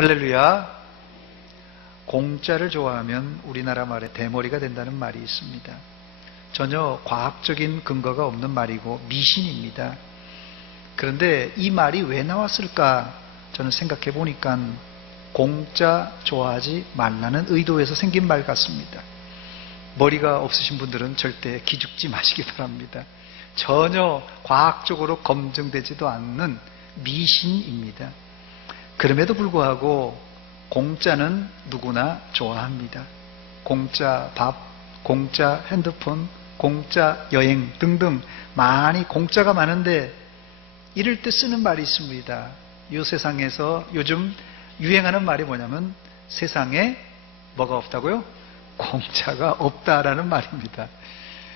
할렐루야. 공짜를 좋아하면 우리나라 말에 대머리가 된다는 말이 있습니다. 전혀 과학적인 근거가 없는 말이고 미신입니다. 그런데 이 말이 왜 나왔을까 저는 생각해 보니까 공짜 좋아하지 말라는 의도에서 생긴 말 같습니다. 머리가 없으신 분들은 절대 기죽지 마시기 바랍니다. 전혀 과학적으로 검증되지도 않는 미신입니다. 그럼에도 불구하고 공짜는 누구나 좋아합니다. 공짜 밥, 공짜 핸드폰, 공짜 여행 등등 많이 공짜가 많은데 이럴 때 쓰는 말이 있습니다. 이 세상에서 요즘 유행하는 말이 뭐냐면 세상에 뭐가 없다고요? 공짜가 없다라는 말입니다.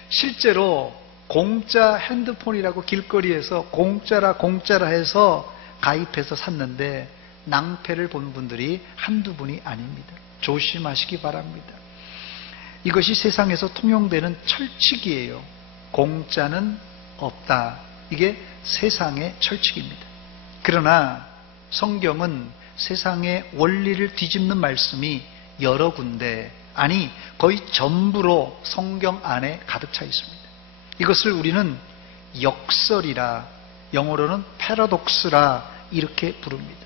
실제로 공짜 핸드폰이라고 길거리에서 공짜라 해서 가입해서 샀는데 낭패를 본 분들이 한두 분이 아닙니다. 조심하시기 바랍니다. 이것이 세상에서 통용되는 철칙이에요. 공짜는 없다. 이게 세상의 철칙입니다. 그러나 성경은 세상의 원리를 뒤집는 말씀이 여러 군데, 아니 거의 전부로 성경 안에 가득 차 있습니다. 이것을 우리는 역설이라, 영어로는 패러독스라 이렇게 부릅니다.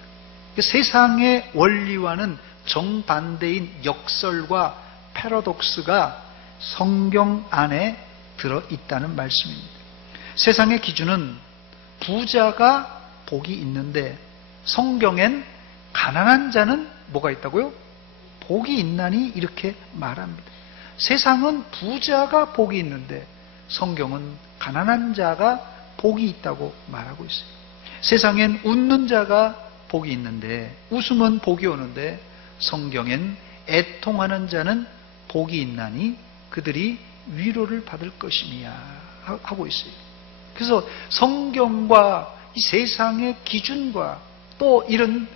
세상의 원리와는 정반대인 역설과 패러독스가 성경 안에 들어있다는 말씀입니다. 세상의 기준은 부자가 복이 있는데 성경엔 가난한 자는 뭐가 있다고요? 복이 있나니 이렇게 말합니다. 세상은 부자가 복이 있는데 성경은 가난한 자가 복이 있다고 말하고 있어요. 세상엔 웃는 자가 복이 있는데, 웃으면 복이 오는데 성경엔 애통하는 자는 복이 있나니 그들이 위로를 받을 것임이야 하고 있어요. 그래서 성경과 이 세상의 기준과 또 이런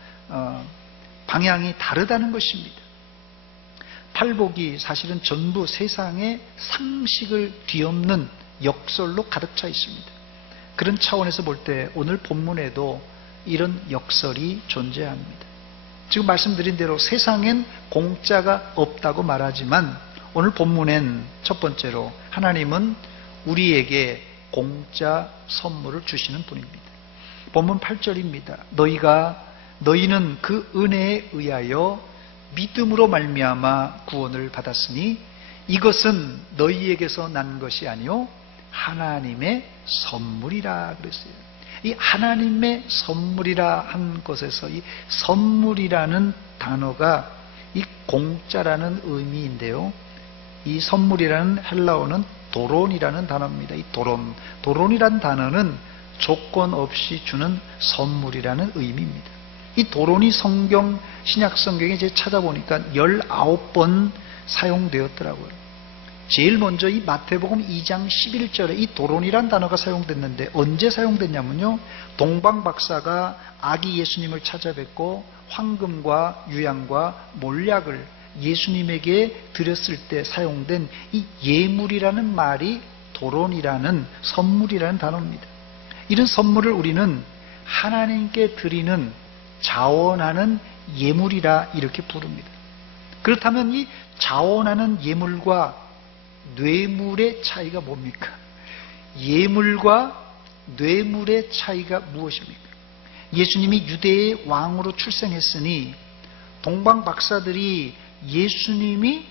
방향이 다르다는 것입니다. 팔복이 사실은 전부 세상의 상식을 뒤엎는 역설로 가득 차 있습니다. 그런 차원에서 볼 때 오늘 본문에도 이런 역설이 존재합니다. 지금 말씀드린 대로 세상엔 공짜가 없다고 말하지만 오늘 본문엔 첫 번째로 하나님은 우리에게 공짜 선물을 주시는 분입니다. 본문 8절입니다. 너희는 그 은혜에 의하여 믿음으로 말미암아 구원을 받았으니 이것은 너희에게서 난 것이 아니요 하나님의 선물이라 그랬어요. 이 하나님의 선물이라 한 것에서 이 선물이라는 단어가 이 공짜라는 의미인데요. 이 선물이라는 헬라어는 도론이라는 단어입니다. 이 도론이라는 단어는 조건 없이 주는 선물이라는 의미입니다. 이 도론이 신약 성경에 제가 찾아보니까 19번 사용되었더라고요. 제일 먼저 이 마태복음 2장 11절에 이 도론이란 단어가 사용됐는데 언제 사용됐냐면요, 동방박사가 아기 예수님을 찾아뵙고 황금과 유향과 몰약을 예수님에게 드렸을 때 사용된 이 예물이라는 말이 도론이라는 선물이라는 단어입니다. 이런 선물을 우리는 하나님께 드리는 자원하는 예물이라 이렇게 부릅니다. 그렇다면 이 자원하는 예물과 뇌물의 차이가 뭡니까? 예물과 뇌물의 차이가 무엇입니까? 예수님이 유대의 왕으로 출생했으니 동방 박사들이 예수님이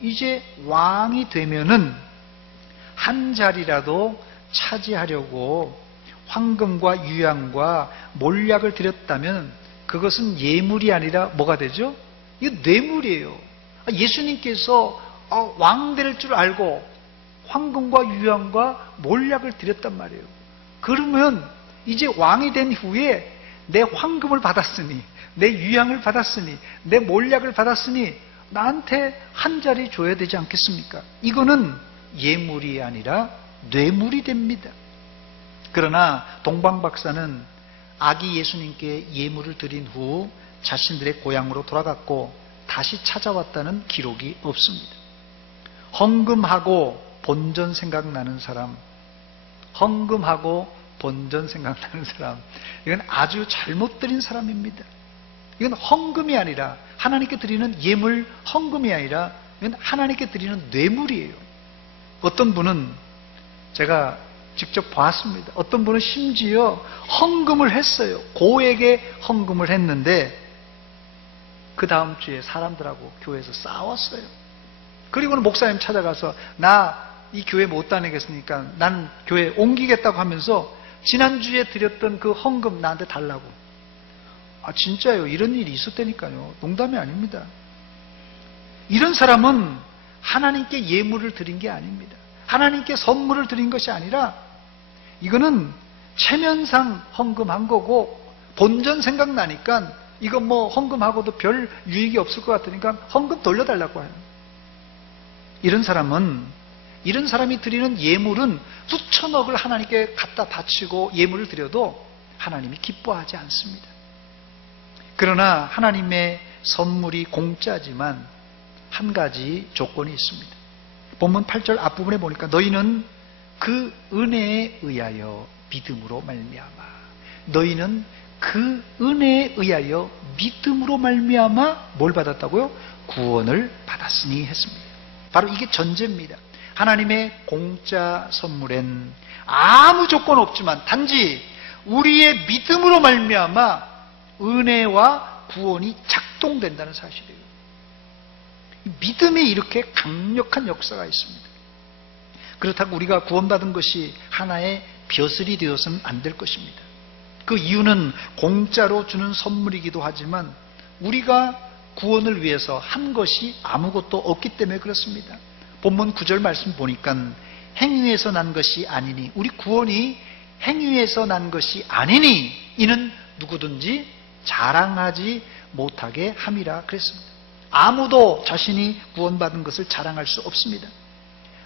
이제 왕이 되면은 한 자리라도 차지하려고 황금과 유향과 몰약을 드렸다면 그것은 예물이 아니라 뭐가 되죠? 이거 뇌물이에요. 예수님께서 왕 될 줄 알고 황금과 유향과 몰약을 드렸단 말이에요. 그러면 이제 왕이 된 후에 내 황금을 받았으니, 내 유향을 받았으니, 내 몰약을 받았으니 나한테 한 자리 줘야 되지 않겠습니까? 이거는 예물이 아니라 뇌물이 됩니다. 그러나 동방박사는 아기 예수님께 예물을 드린 후 자신들의 고향으로 돌아갔고 다시 찾아왔다는 기록이 없습니다. 헌금하고 본전 생각나는 사람, 헌금하고 본전 생각나는 사람, 이건 아주 잘못 드린 사람입니다. 이건 헌금이 아니라, 하나님께 드리는 예물 헌금이 아니라 이건 하나님께 드리는 뇌물이에요. 어떤 분은 제가 직접 봤습니다. 어떤 분은 심지어 헌금을 했어요. 고액의 헌금을 했는데 그 다음 주에 사람들하고 교회에서 싸웠어요. 그리고는 목사님 찾아가서 나 이 교회 못 다니겠으니까 나는 교회 옮기겠다고 하면서 지난주에 드렸던 그 헌금 나한테 달라고. 아, 진짜요. 이런 일이 있었다니까요. 농담이 아닙니다. 이런 사람은 하나님께 예물을 드린 게 아닙니다. 하나님께 선물을 드린 것이 아니라 이거는 체면상 헌금한 거고, 본전 생각나니까 이거 뭐 헌금하고도 별 유익이 없을 것 같으니까 헌금 돌려달라고 해요. 이런 사람이 드리는 예물은 수천억을 하나님께 갖다 바치고 예물을 드려도 하나님이 기뻐하지 않습니다. 그러나 하나님의 선물이 공짜지만 한 가지 조건이 있습니다. 본문 8절 앞부분에 보니까 너희는 그 은혜에 의하여 믿음으로 말미암아, 너희는 그 은혜에 의하여 믿음으로 말미암아 뭘 받았다고요? 구원을 받았으니 했습니다. 바로 이게 전제입니다. 하나님의 공짜 선물엔 아무 조건 없지만 단지 우리의 믿음으로 말미암아 은혜와 구원이 작동된다는 사실이에요. 믿음에 이렇게 강력한 역사가 있습니다. 그렇다고 우리가 구원받은 것이 하나의 벼슬이 되어서는 안 될 것입니다. 그 이유는 공짜로 주는 선물이기도 하지만 우리가 구원을 위해서 한 것이 아무것도 없기 때문에 그렇습니다. 본문 9절 말씀 보니까 행위에서 난 것이 아니니, 우리 구원이 행위에서 난 것이 아니니 이는 누구든지 자랑하지 못하게 함이라 그랬습니다. 아무도 자신이 구원받은 것을 자랑할 수 없습니다.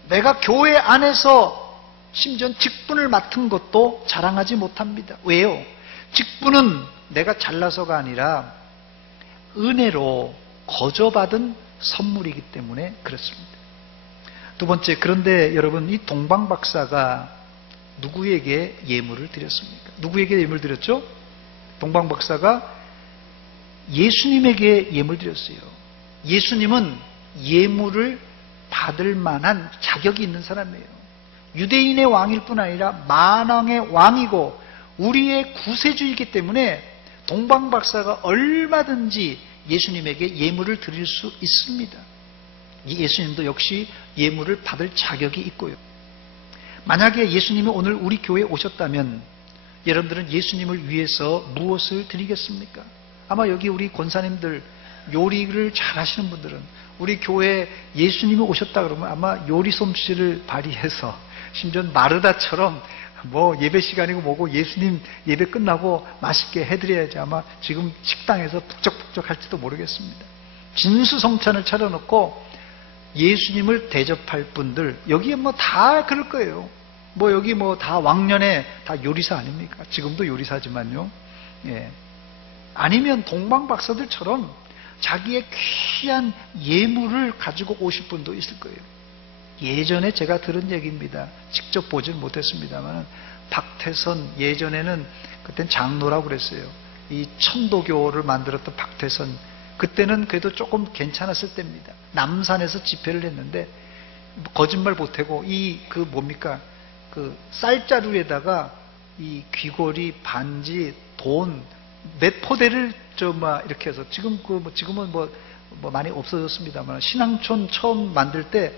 내가 교회 안에서 심지어 직분을 맡은 것도 자랑하지 못합니다. 왜요? 직분은 내가 잘나서가 아니라 은혜로 거저받은 선물이기 때문에 그렇습니다. 두 번째, 그런데 여러분, 이 동방 박사가 누구에게 예물을 드렸습니까? 누구에게 예물을 드렸죠? 동방 박사가 예수님에게 예물 드렸어요. 예수님은 예물을 받을 만한 자격이 있는 사람이에요. 유대인의 왕일 뿐 아니라 만왕의 왕이고 우리의 구세주이기 때문에 동방 박사가 얼마든지 예수님에게 예물을 드릴 수 있습니다. 이 예수님도 역시 예물을 받을 자격이 있고요. 만약에 예수님이 오늘 우리 교회에 오셨다면 여러분들은 예수님을 위해서 무엇을 드리겠습니까? 아마 여기 우리 권사님들 요리를 잘 하시는 분들은 우리 교회에 예수님이 오셨다 그러면 아마 요리 솜씨를 발휘해서 심지어 마르다처럼 뭐 예배 시간이고 뭐고 예수님 예배 끝나고 맛있게 해드려야지 아마 지금 식당에서 북적북적 할지도 모르겠습니다. 진수성찬을 차려놓고 예수님을 대접할 분들 여기에 뭐 다 그럴 거예요. 뭐 여기 뭐 다 왕년에 다 요리사 아닙니까? 지금도 요리사지만요. 예. 아니면 동방 박사들처럼 자기의 귀한 예물을 가지고 오실 분도 있을 거예요. 예전에 제가 들은 얘기입니다. 직접 보지는 못했습니다만 박태선, 예전에는 그땐 장로라고 그랬어요. 이 천도교를 만들었던 박태선, 그때는 그래도 조금 괜찮았을 때입니다. 남산에서 집회를 했는데 거짓말 보태고 그 쌀자루에다가 이 귀걸이, 반지, 돈 몇 포대를 이렇게 해서 지금은 많이 없어졌습니다만 신앙촌 처음 만들 때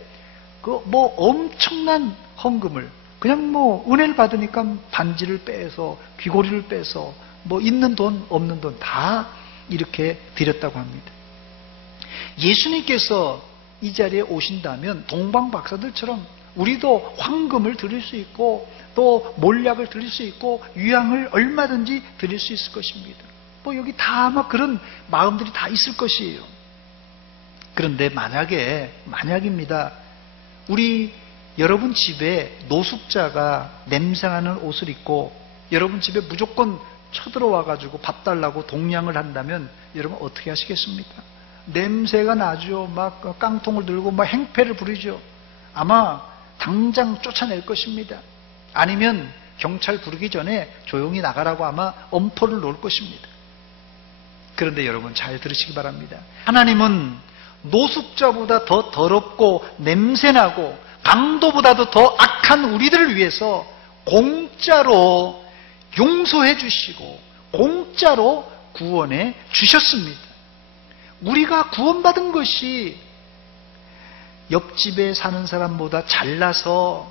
엄청난 헌금을 그냥 은혜를 받으니까 반지를 빼서 귀걸이를 빼서 있는 돈 없는 돈 다 이렇게 드렸다고 합니다. 예수님께서 이 자리에 오신다면 동방 박사들처럼 우리도 황금을 드릴 수 있고 또 몰약을 드릴 수 있고 유향을 얼마든지 드릴 수 있을 것입니다. 여기 다 아마 그런 마음들이 다 있을 것이에요. 그런데 만약입니다. 여러분 집에 노숙자가 냄새나는 옷을 입고 여러분 집에 무조건 쳐들어와가지고 밥 달라고 동냥을 한다면 여러분 어떻게 하시겠습니까? 냄새가 나죠. 막 깡통을 들고 막 행패를 부리죠. 아마 당장 쫓아낼 것입니다. 아니면 경찰 부르기 전에 조용히 나가라고 아마 엄포를 놓을 것입니다. 그런데 여러분 잘 들으시기 바랍니다. 하나님은 노숙자보다 더 더럽고 냄새나고 강도보다도 더 악한 우리들을 위해서 공짜로 용서해 주시고 공짜로 구원해 주셨습니다. 우리가 구원받은 것이 옆집에 사는 사람보다 잘나서,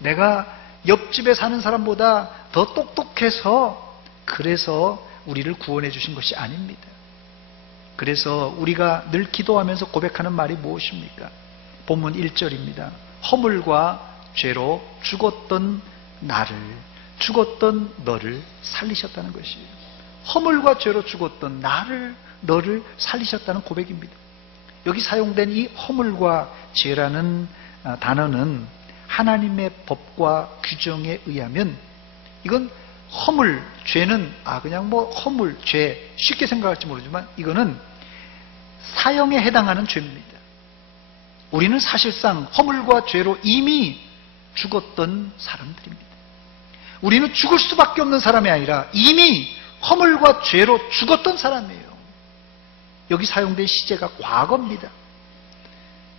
내가 옆집에 사는 사람보다 더 똑똑해서 그래서 우리를 구원해 주신 것이 아닙니다. 그래서 우리가 늘 기도하면서 고백하는 말이 무엇입니까? 본문 1절입니다. 허물과 죄로 죽었던 나를, 죽었던 너를 살리셨다는 것이에요. 허물과 죄로 죽었던 나를, 너를 살리셨다는 고백입니다. 여기 사용된 이 허물과 죄라는 단어는 하나님의 법과 규정에 의하면, 이건 허물, 죄는 그냥 허물, 죄 쉽게 생각할지 모르지만 이거는 사형에 해당하는 죄입니다. 우리는 사실상 허물과 죄로 이미 죽었던 사람들입니다. 우리는 죽을 수밖에 없는 사람이 아니라 이미 허물과 죄로 죽었던 사람이에요. 여기 사용된 시제가 과거입니다.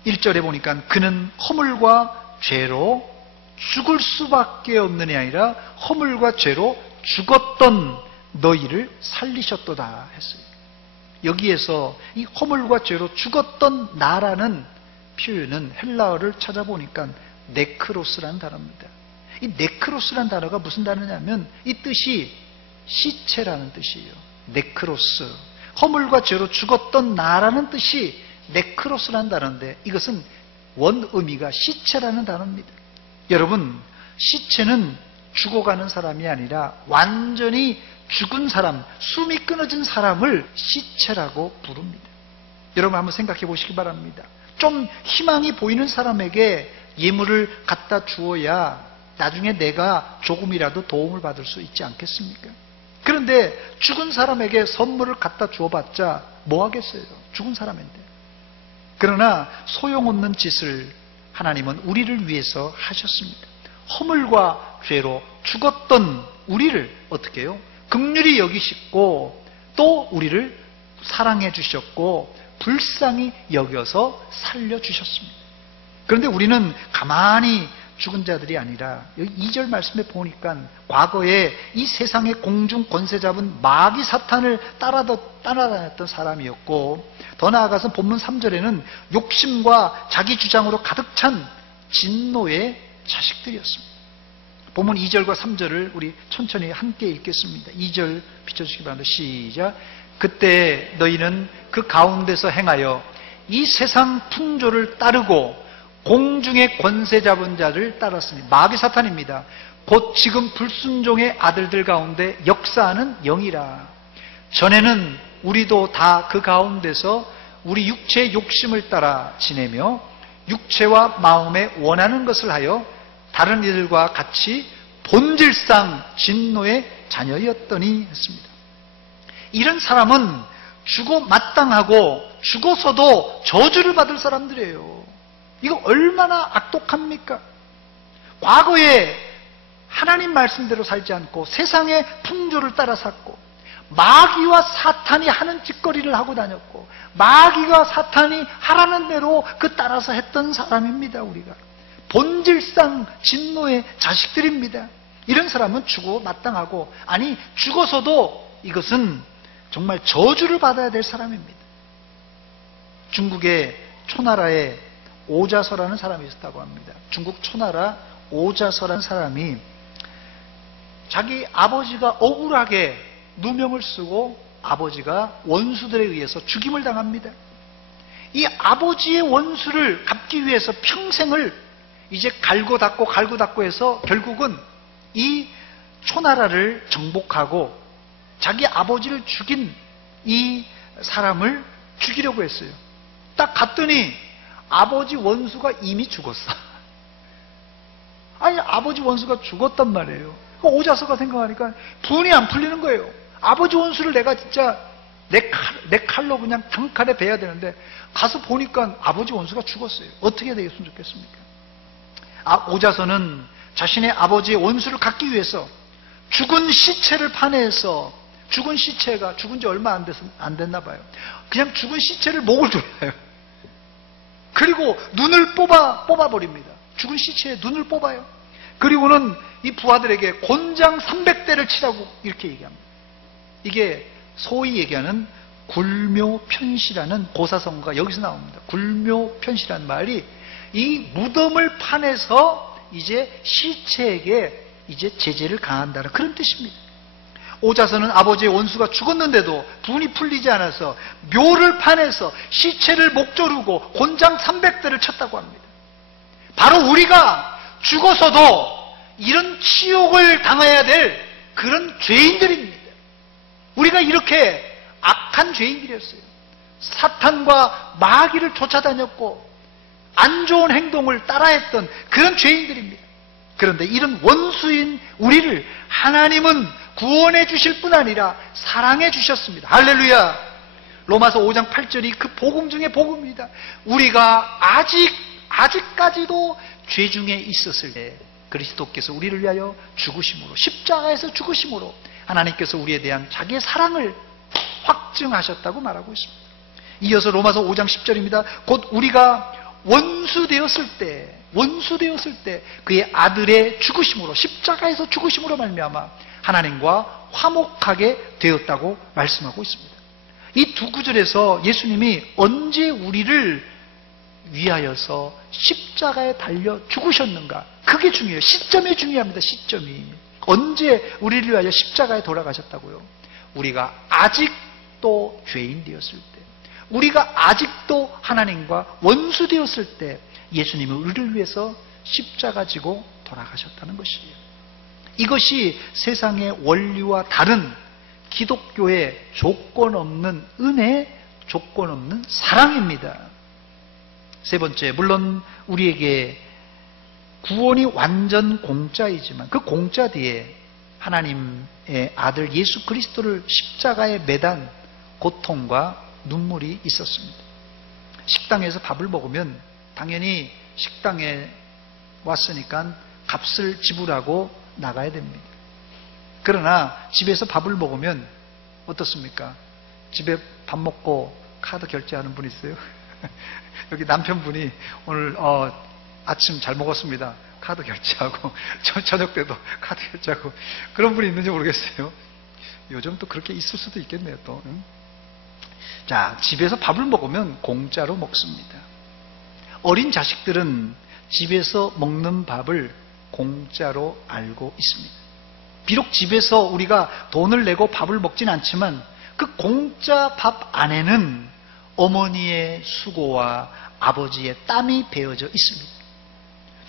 1절에 보니까 그는 허물과 죄로 죽을 수밖에 없는이 아니라 허물과 죄로 죽었던 너희를 살리셨도다 했어요. 여기에서 이 허물과 죄로 죽었던 나라는 표현은 헬라어를 찾아보니까 네크로스라는 단어입니다. 이 네크로스라는 단어가 무슨 단어냐면 이 뜻이 시체라는 뜻이에요. 네크로스. 허물과 죄로 죽었던 나라는 뜻이 네크로스라는 단어인데 이것은 원 의미가 시체라는 단어입니다. 여러분, 시체는 죽어가는 사람이 아니라 완전히 죽은 사람, 숨이 끊어진 사람을 시체라고 부릅니다. 여러분 한번 생각해 보시기 바랍니다. 좀 희망이 보이는 사람에게 예물을 갖다 주어야 나중에 내가 조금이라도 도움을 받을 수 있지 않겠습니까? 그런데 죽은 사람에게 선물을 갖다 주어봤자 뭐 하겠어요? 죽은 사람인데. 그러나 소용없는 짓을 하나님은 우리를 위해서 하셨습니다. 허물과 죄로 죽었던 우리를 어떻게 해요? 긍휼히 여기시고 또 우리를 사랑해 주셨고 불쌍히 여겨서 살려주셨습니다. 그런데 우리는 가만히 죽은 자들이 아니라 여기 2절 말씀에 보니까 과거에 이 세상의 공중 권세 잡은 마귀 사탄을 따라다녔던 사람이었고, 더 나아가서 본문 3절에는 욕심과 자기 주장으로 가득 찬 진노의 자식들이었습니다. 본문 2절과 3절을 우리 천천히 함께 읽겠습니다. 2절 비춰주시기 바랍니다. 시작. 그때 너희는 그 가운데서 행하여 이 세상 풍조를 따르고 공중의 권세 잡은 자를 따랐으니, 마귀 사탄입니다. 곧 지금 불순종의 아들들 가운데 역사하는 영이라. 전에는 우리도 다 그 가운데서 우리 육체의 욕심을 따라 지내며 육체와 마음에 원하는 것을 하여 다른 이들과 같이 본질상 진노의 자녀였더니 했습니다. 이런 사람은 죽어 마땅하고 죽어서도 저주를 받을 사람들이에요. 이거 얼마나 악독합니까? 과거에 하나님 말씀대로 살지 않고 세상의 풍조를 따라 샀고 마귀와 사탄이 하는 짓거리를 하고 다녔고 마귀가 사탄이 하라는 대로 그 따라서 했던 사람입니다. 우리가 본질상 진노의 자식들입니다. 이런 사람은 죽어 마땅하고, 아니 죽어서도 이것은 정말 저주를 받아야 될 사람입니다. 중국의 초나라에 오자서라는 사람이 있었다고 합니다. 중국 초나라 오자서라는 사람이 자기 아버지가 억울하게 누명을 쓰고 아버지가 원수들에 의해서 죽임을 당합니다. 이 아버지의 원수를 갚기 위해서 평생을 이제 갈고 닦고 해서 결국은 이 초나라를 정복하고 자기 아버지를 죽인 이 사람을 죽이려고 했어요. 딱 갔더니 아버지 원수가 이미 죽었어. 아니, 아버지 원수가 죽었단 말이에요. 오자서가 생각하니까 분이 안 풀리는 거예요. 아버지 원수를 내가 진짜 내 칼로 그냥 단칼에 베야 되는데 가서 보니까 아버지 원수가 죽었어요. 어떻게 되겠으면 좋겠습니까? 오자서는 자신의 아버지의 원수를 갚기 위해서 죽은 시체를 파내서 죽은 시체가 죽은 지 얼마 안 됐나 봐요. 그냥 죽은 시체를 목을 졸라요. 그리고 눈을 뽑아버립니다. 죽은 시체에 눈을 뽑아요. 그리고는 이 부하들에게 곤장 300대를 치라고 이렇게 얘기합니다. 이게 소위 얘기하는 굴묘편시라는 고사성어가 여기서 나옵니다. 굴묘편시라는 말이 이 무덤을 파내서 이제 시체에게 이제 제재를 가한다는 그런 뜻입니다. 오자선은 아버지의 원수가 죽었는데도 분이 풀리지 않아서 묘를 파내서 시체를 목조르고 곤장 300대를 쳤다고 합니다. 바로 우리가 죽어서도 이런 치욕을 당해야 될 그런 죄인들입니다. 우리가 이렇게 악한 죄인들이었어요. 사탄과 마귀를 쫓아다녔고 안 좋은 행동을 따라했던 그런 죄인들입니다. 그런데 이런 원수인 우리를 하나님은 구원해 주실 뿐 아니라 사랑해 주셨습니다. 할렐루야. 로마서 5장 8절이 그 복음 중에 복음입니다. 우리가 아직까지도 죄 중에 있었을 때 그리스도께서 우리를 위하여 죽으심으로, 십자가에서 죽으심으로 하나님께서 우리에 대한 자기의 사랑을 확증하셨다고 말하고 있습니다. 이어서 로마서 5장 10절입니다. 곧 우리가 원수되었을 때 그의 아들의 죽으심으로, 십자가에서 죽으심으로 말미암아 하나님과 화목하게 되었다고 말씀하고 있습니다. 이 두 구절에서 예수님이 언제 우리를 위하여서 십자가에 달려 죽으셨는가, 그게 중요해요. 시점이 중요합니다. 시점이. 언제 우리를 위하여 십자가에 돌아가셨다고요? 우리가 아직도 죄인 되었을 때, 우리가 아직도 하나님과 원수 되었을 때 예수님은 우리를 위해서 십자가 지고 돌아가셨다는 것이에요. 이것이 세상의 원리와 다른 기독교의 조건 없는 은혜, 조건 없는 사랑입니다. 세 번째, 물론 우리에게 구원이 완전 공짜이지만 그 공짜 뒤에 하나님의 아들 예수 그리스도를 십자가에 매단 고통과 눈물이 있었습니다. 식당에서 밥을 먹으면 당연히 식당에 왔으니까 값을 지불하고 나가야 됩니다. 그러나 집에서 밥을 먹으면 어떻습니까? 집에 밥 먹고 카드 결제하는 분 있어요? 여기 남편분이 오늘 아침 잘 먹었습니다. 카드 결제하고 저녁 때도 카드 결제하고 그런 분이 있는지 모르겠어요. 요즘 또 그렇게 있을 수도 있겠네요. 또. 자, 집에서 밥을 먹으면 공짜로 먹습니다. 어린 자식들은 집에서 먹는 밥을 공짜로 알고 있습니다. 비록 집에서 우리가 돈을 내고 밥을 먹진 않지만 그 공짜 밥 안에는 어머니의 수고와 아버지의 땀이 배어져 있습니다.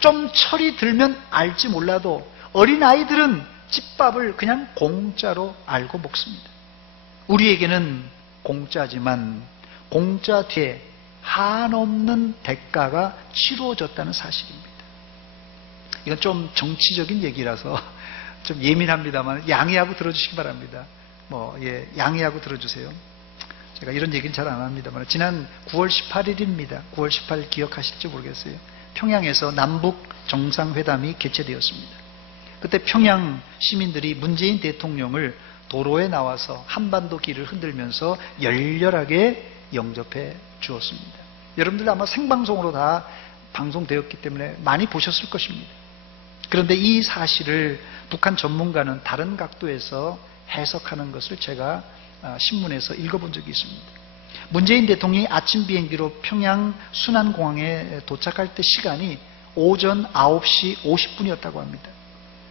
좀 철이 들면 알지 몰라도 어린아이들은 집밥을 그냥 공짜로 알고 먹습니다. 우리에게는 공짜지만 공짜 뒤에 한없는 대가가 치루어졌다는 사실입니다. 이건 좀 정치적인 얘기라서 좀 예민합니다만 양해하고 들어주시기 바랍니다. 양해하고 들어주세요. 제가 이런 얘기는 잘 안 합니다만 지난 9월 18일입니다. 9월 18일 기억하실지 모르겠어요. 평양에서 남북 정상회담이 개최되었습니다. 그때 평양 시민들이 문재인 대통령을 도로에 나와서 한반도 길을 흔들면서 열렬하게 영접해 주었습니다. 여러분들 아마 생방송으로 다 방송되었기 때문에 많이 보셨을 것입니다. 그런데 이 사실을 북한 전문가는 다른 각도에서 해석하는 것을 제가 신문에서 읽어본 적이 있습니다. 문재인 대통령이 아침 비행기로 평양 순안공항에 도착할 때 시간이 오전 9시 50분이었다고 합니다.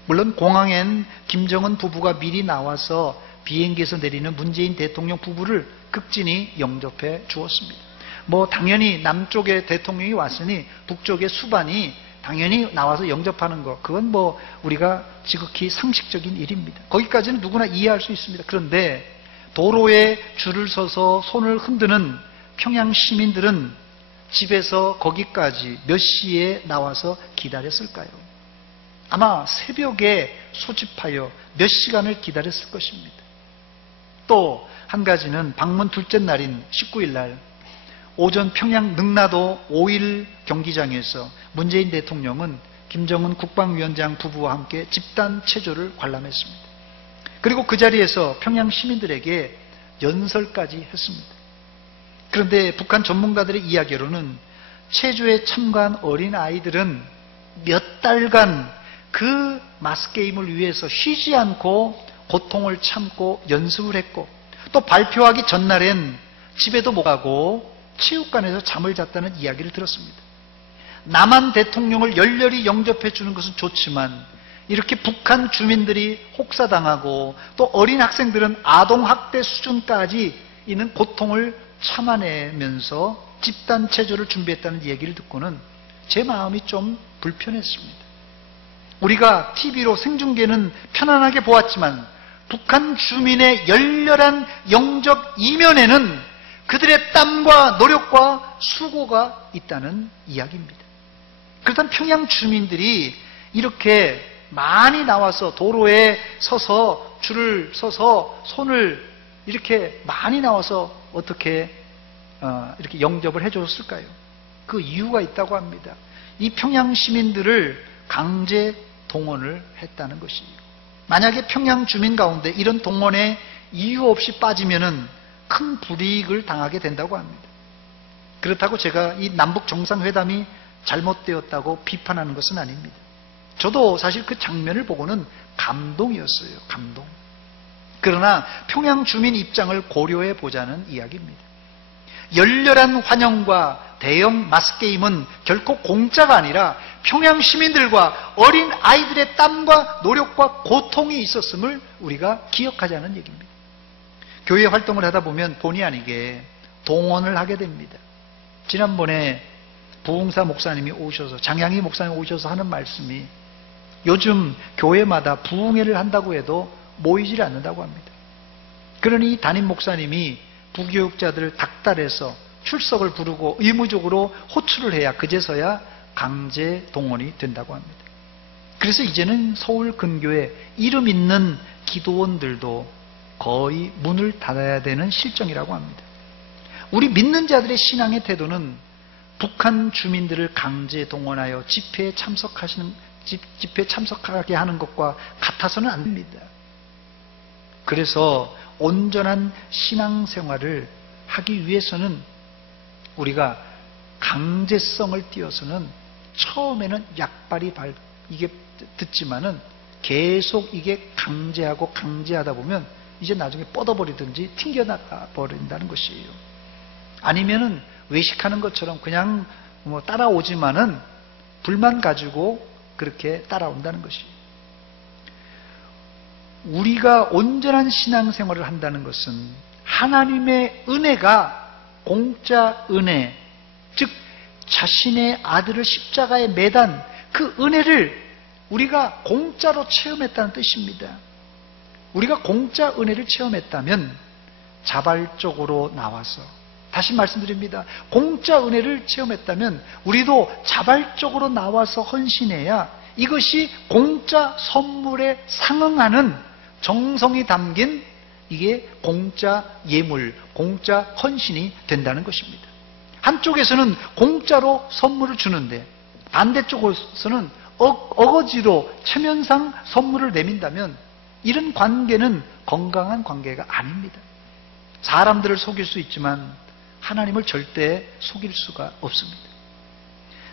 물론 공항엔 김정은 부부가 미리 나와서 비행기에서 내리는 문재인 대통령 부부를 극진히 영접해 주었습니다. 당연히 남쪽에 대통령이 왔으니 북쪽의 수반이 당연히 나와서 영접하는 것, 그건 우리가 지극히 상식적인 일입니다. 거기까지는 누구나 이해할 수 있습니다. 그런데 도로에 줄을 서서 손을 흔드는 평양 시민들은 집에서 거기까지 몇 시에 나와서 기다렸을까요? 아마 새벽에 소집하여 몇 시간을 기다렸을 것입니다. 또 한 가지는 방문 둘째 날인 19일 날 오전 평양 능라도 5일 경기장에서 문재인 대통령은 김정은 국방위원장 부부와 함께 집단 체조를 관람했습니다. 그리고 그 자리에서 평양 시민들에게 연설까지 했습니다. 그런데 북한 전문가들의 이야기로는 체조에 참가한 어린 아이들은 몇 달간 그 마스게임을 위해서 쉬지 않고 고통을 참고 연습을 했고, 또 발표하기 전날엔 집에도 못 가고 체육관에서 잠을 잤다는 이야기를 들었습니다. 남한 대통령을 열렬히 영접해 주는 것은 좋지만 이렇게 북한 주민들이 혹사당하고 또 어린 학생들은 아동학대 수준까지 있는 고통을 참아내면서 집단 체조를 준비했다는 얘기를 듣고는 제 마음이 좀 불편했습니다. 우리가 TV로 생중계는 편안하게 보았지만 북한 주민의 열렬한 영접 이면에는 그들의 땀과 노력과 수고가 있다는 이야기입니다. 그렇다면 평양 주민들이 이렇게 많이 나와서 도로에 서서 줄을 서서 손을 이렇게 많이 나와서 어떻게 이렇게 영접을 해줬을까요? 그 이유가 있다고 합니다. 이 평양 시민들을 강제 동원을 했다는 것이에요. 만약에 평양 주민 가운데 이런 동원에 이유 없이 빠지면은 큰 불이익을 당하게 된다고 합니다. 그렇다고 제가 이 남북 정상회담이 잘못되었다고 비판하는 것은 아닙니다. 저도 사실 그 장면을 보고는 감동이었어요. 감동. 그러나 평양 주민 입장을 고려해 보자는 이야기입니다. 열렬한 환영과 대형 마스게임은 결코 공짜가 아니라 평양 시민들과 어린 아이들의 땀과 노력과 고통이 있었음을 우리가 기억하자는 얘기입니다. 교회 활동을 하다 보면 본의 아니게 동원을 하게 됩니다. 지난번에 부흥사 목사님이 오셔서, 장양희 목사님이 오셔서 하는 말씀이 요즘 교회마다 부흥회를 한다고 해도 모이질 않는다고 합니다. 그러니 담임 목사님이 부교육자들을 닥달해서 출석을 부르고 의무적으로 호출을 해야 그제서야 강제 동원이 된다고 합니다. 그래서 이제는 서울 근교에 이름 있는 기도원들도 거의 문을 닫아야 되는 실정이라고 합니다. 우리 믿는 자들의 신앙의 태도는 북한 주민들을 강제 동원하여 집회에 참석하게 하는 것과 같아서는 안 됩니다. 그래서 온전한 신앙생활을 하기 위해서는 우리가 강제성을 띄어서는 처음에는 약발이 이게 듣지만은 계속 이게 강제하다 보면 이제 나중에 뻗어버리든지 튕겨나가 버린다는 것이에요. 아니면은 외식하는 것처럼 그냥 뭐 따라오지만은 불만 가지고 그렇게 따라온다는 것이에요. 우리가 온전한 신앙생활을 한다는 것은 하나님의 은혜가 공짜 은혜, 즉 자신의 아들을 십자가에 매단 그 은혜를 우리가 공짜로 체험했다는 뜻입니다. 우리가 공짜 은혜를 체험했다면 자발적으로 나와서, 다시 말씀드립니다. 공짜 은혜를 체험했다면 우리도 자발적으로 나와서 헌신해야 이것이 공짜 선물에 상응하는 정성이 담긴 이게 공짜 예물, 공짜 헌신이 된다는 것입니다. 한쪽에서는 공짜로 선물을 주는데 반대쪽에서는 어거지로 체면상 선물을 내민다면 이런 관계는 건강한 관계가 아닙니다. 사람들을 속일 수 있지만 하나님을 절대 속일 수가 없습니다.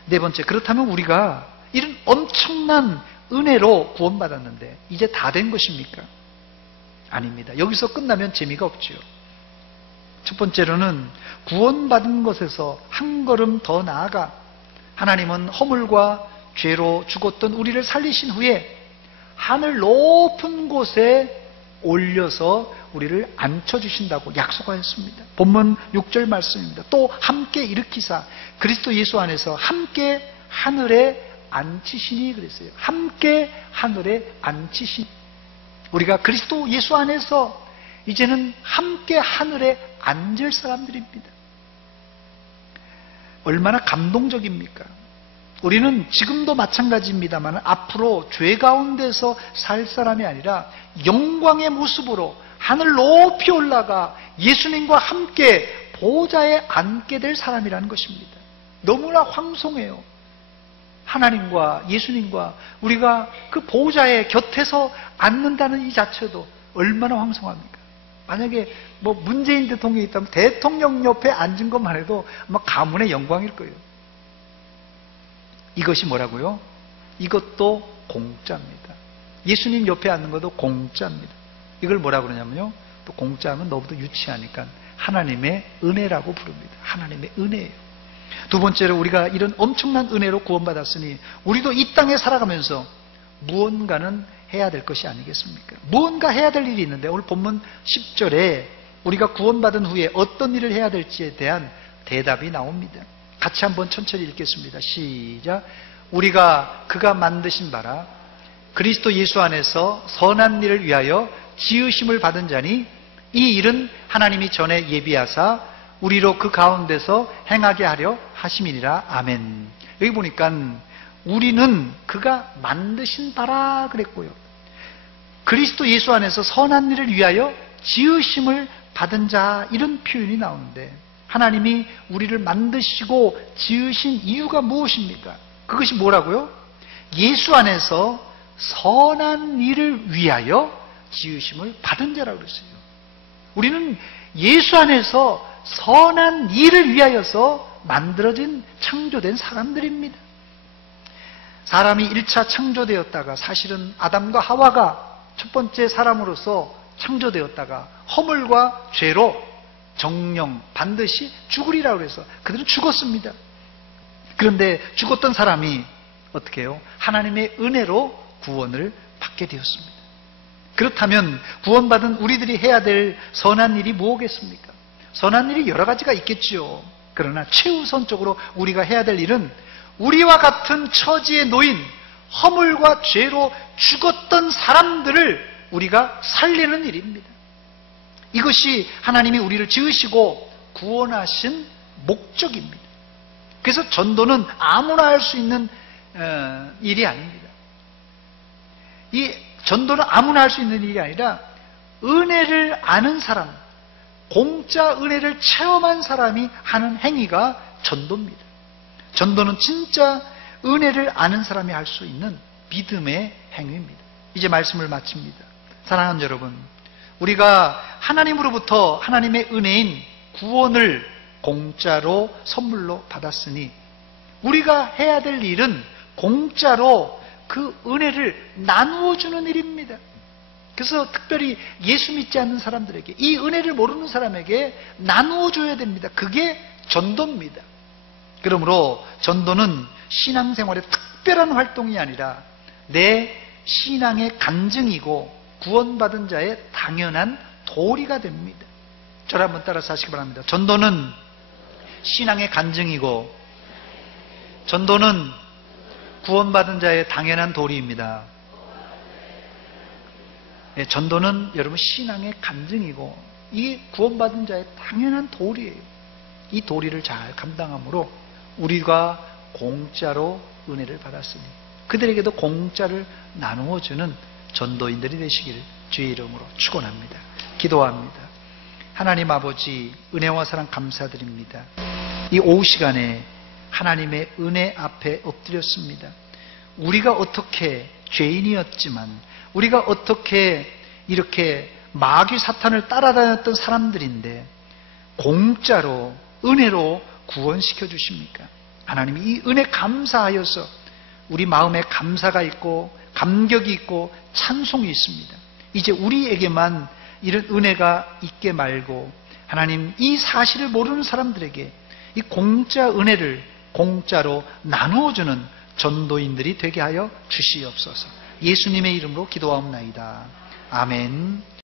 네 번째, 그렇다면 우리가 이런 엄청난 은혜로 구원받았는데 이제 다 된 것입니까? 아닙니다. 여기서 끝나면 재미가 없지요. 첫 번째로는 구원받은 것에서 한 걸음 더 나아가 하나님은 허물과 죄로 죽었던 우리를 살리신 후에 하늘 높은 곳에 올려서 우리를 앉혀주신다고 약속하였습니다. 본문 6절 말씀입니다. 또 함께 일으키사 그리스도 예수 안에서 함께 하늘에 앉히시니 그랬어요. 함께 하늘에 앉히시니. 우리가 그리스도 예수 안에서 이제는 함께 하늘에 앉을 사람들입니다. 얼마나 감동적입니까? 우리는 지금도 마찬가지입니다만 앞으로 죄 가운데서 살 사람이 아니라 영광의 모습으로 하늘 높이 올라가 예수님과 함께 보좌에 앉게 될 사람이라는 것입니다. 너무나 황송해요. 하나님과 예수님과 우리가 그 보좌의 곁에서 앉는다는 이 자체도 얼마나 황송합니까? 만약에 뭐 문재인 대통령이 있다면 대통령 옆에 앉은 것만 해도 아마 가문의 영광일 거예요. 이것이 뭐라고요? 이것도 공짜입니다. 예수님 옆에 앉는 것도 공짜입니다. 이걸 뭐라 그러냐면요, 또 공짜하면 너무도 유치하니까 하나님의 은혜라고 부릅니다. 하나님의 은혜예요. 두 번째로, 우리가 이런 엄청난 은혜로 구원받았으니 우리도 이 땅에 살아가면서 무언가는 해야 될 것이 아니겠습니까? 무언가 해야 될 일이 있는데, 오늘 본문 10절에 우리가 구원받은 후에 어떤 일을 해야 될지에 대한 대답이 나옵니다. 같이 한번 천천히 읽겠습니다. 시작. 우리가 그가 만드신 바라 그리스도 예수 안에서 선한 일을 위하여 지으심을 받은 자니 이 일은 하나님이 전에 예비하사 우리로 그 가운데서 행하게 하려 하심이니라. 아멘. 여기 보니까 우리는 그가 만드신 바라 그랬고요, 그리스도 예수 안에서 선한 일을 위하여 지으심을 받은 자, 이런 표현이 나오는데, 하나님이 우리를 만드시고 지으신 이유가 무엇입니까? 그것이 뭐라고요? 예수 안에서 선한 일을 위하여 지으심을 받은 자라고 그랬어요. 우리는 예수 안에서 선한 일을 위하여서 만들어진, 창조된 사람들입니다. 사람이 1차 창조되었다가, 사실은 아담과 하와가 첫 번째 사람으로서 창조되었다가 허물과 죄로 정령 반드시 죽으리라고 해서 그들은 죽었습니다. 그런데 죽었던 사람이 어떻게 해요? 하나님의 은혜로 구원을 받게 되었습니다. 그렇다면 구원받은 우리들이 해야 될 선한 일이 뭐겠습니까? 선한 일이 여러 가지가 있겠죠. 그러나 최우선적으로 우리가 해야 될 일은 우리와 같은 처지에 놓인 허물과 죄로 죽었던 사람들을 우리가 살리는 일입니다. 이것이 하나님이 우리를 지으시고 구원하신 목적입니다. 그래서 전도는 아무나 할 수 있는 일이 아닙니다. 이 전도는 아무나 할 수 있는 일이 아니라 은혜를 아는 사람, 공짜 은혜를 체험한 사람이 하는 행위가 전도입니다. 전도는 진짜 은혜를 아는 사람이 할 수 있는 믿음의 행위입니다. 이제 말씀을 마칩니다. 사랑하는 여러분, 우리가 하나님으로부터 하나님의 은혜인 구원을 공짜로 선물로 받았으니 우리가 해야 될 일은 공짜로 그 은혜를 나누어 주는 일입니다. 그래서 특별히 예수 믿지 않는 사람들에게, 이 은혜를 모르는 사람에게 나누어 줘야 됩니다. 그게 전도입니다. 그러므로 전도는 신앙생활의 특별한 활동이 아니라 내 신앙의 간증이고 구원받은 자의 당연한 도리가 됩니다. 저를 한번 따라서 하시기 바랍니다. 전도는 신앙의 간증이고 전도는 구원받은 자의 당연한 도리입니다. 네, 전도는 여러분 신앙의 간증이고 이게 구원받은 자의 당연한 도리예요. 이 도리를 잘 감당함으로 우리가 공짜로 은혜를 받았으니 그들에게도 공짜를 나누어주는 전도인들이 되시기를 주의 이름으로 축원합니다. 기도합니다. 하나님 아버지, 은혜와 사랑 감사드립니다. 이 오후 시간에 하나님의 은혜 앞에 엎드렸습니다. 우리가 어떻게 죄인이었지만, 우리가 어떻게 이렇게 마귀 사탄을 따라다녔던 사람들인데 공짜로 은혜로 구원시켜 주십니까? 하나님이 이 은혜 감사하여서 우리 마음에 감사가 있고 감격이 있고 찬송이 있습니다. 이제 우리에게만 이런 은혜가 있게 말고 하나님, 이 사실을 모르는 사람들에게 이 공짜 은혜를 공짜로 나누어주는 전도인들이 되게 하여 주시옵소서. 예수님의 이름으로 기도하옵나이다. 아멘.